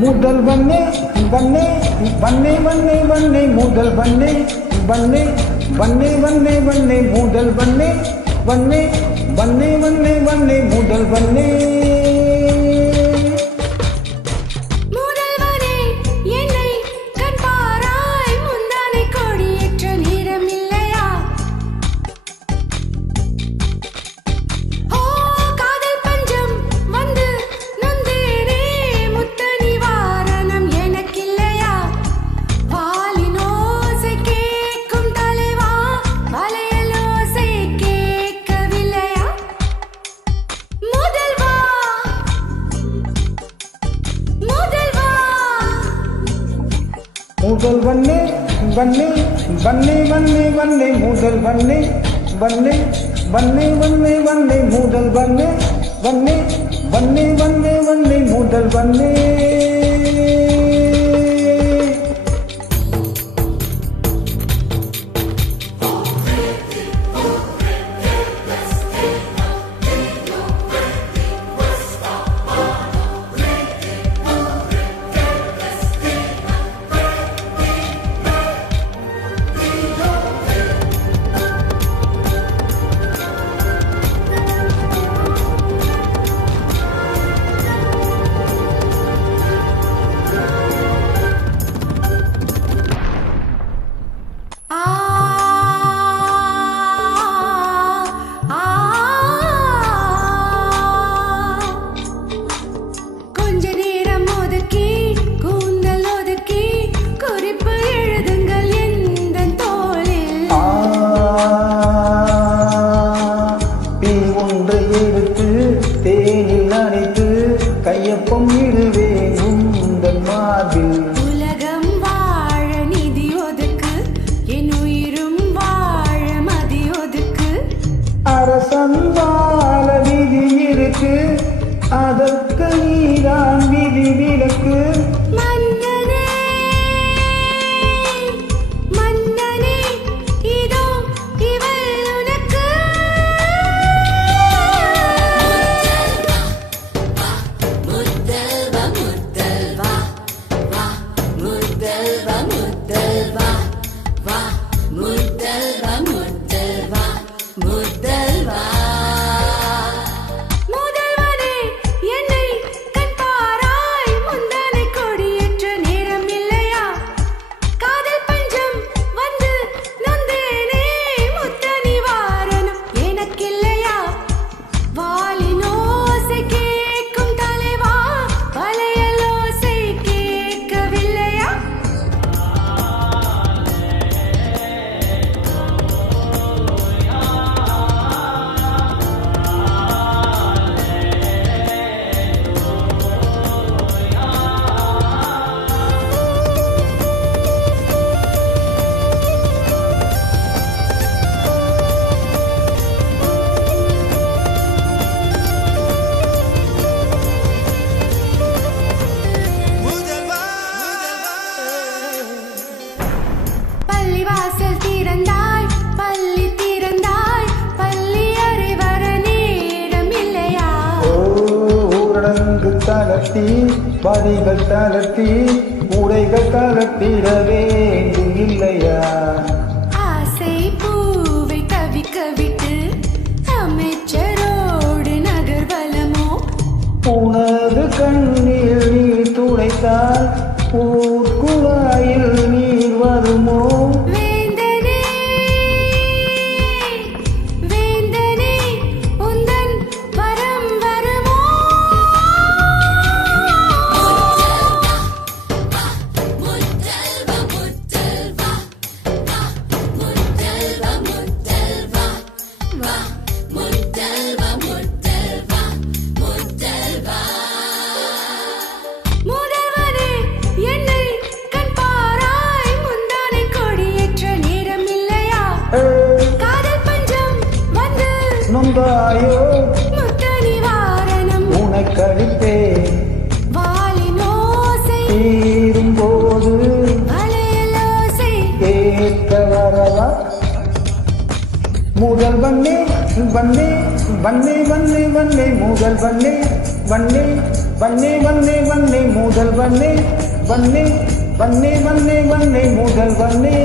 முதல் வண்ணே வண்ணே வண்ணே வண்ணே வண்ணே முதல் வண்ணே வண்ணே வண்ணே வண்ணே வண்ணே முதல் வண்ணே வண்ணே வண்ணே வண்ணே வண்ணே முதல் வண்ணே முதல் வண்ணே வண்ணே வண்ணே வண்ணே வண்ணே முதல் வண்ணே வண்ணே வண்ணே வண்ணே வண்ணே முதல் வண்ணே வண்ணே வண்ணே வண்ணே வண்ணே முதல் வண்ணே தேனில் அணைத்து கையொப்பம் இடுவேன் உந்தன் மார்பில் உலகம் வாழ நிதி ஒதுக்கு என் உயிரும் வாழ மதி ஒதுக்கு அரசன் வாழ விதி இருக்கு அதற்கு நீதான் விதி விலக்கு தளர்த்தி பதிகள் தளர்த்தி உடைகள் தளர்த்திட வேண்டும் இல்லையா ஆசை பூவை தவிக்க விட்டு அமைச்சரோடு நகர்வலமோ உனது கண்ணில் நீர் துடைத்தால் ஊர்குழாயில் நீர் வருமோ வாயோ முத்த நிவாரணம் உனக்களிப்பே வாலினோசை தீரும்போது வளையலோசை கேட்க வரவா முதல் வண்ணே வண்ணே வண்ணே வண்ணே வண்ணே முதல் வண்ணே வண்ணே வண்ணே வண்ணே வண்ணே முதல் வண்ணே வண்ணே வண்ணே வண்ணே வண்ணே முதல் வண்ணே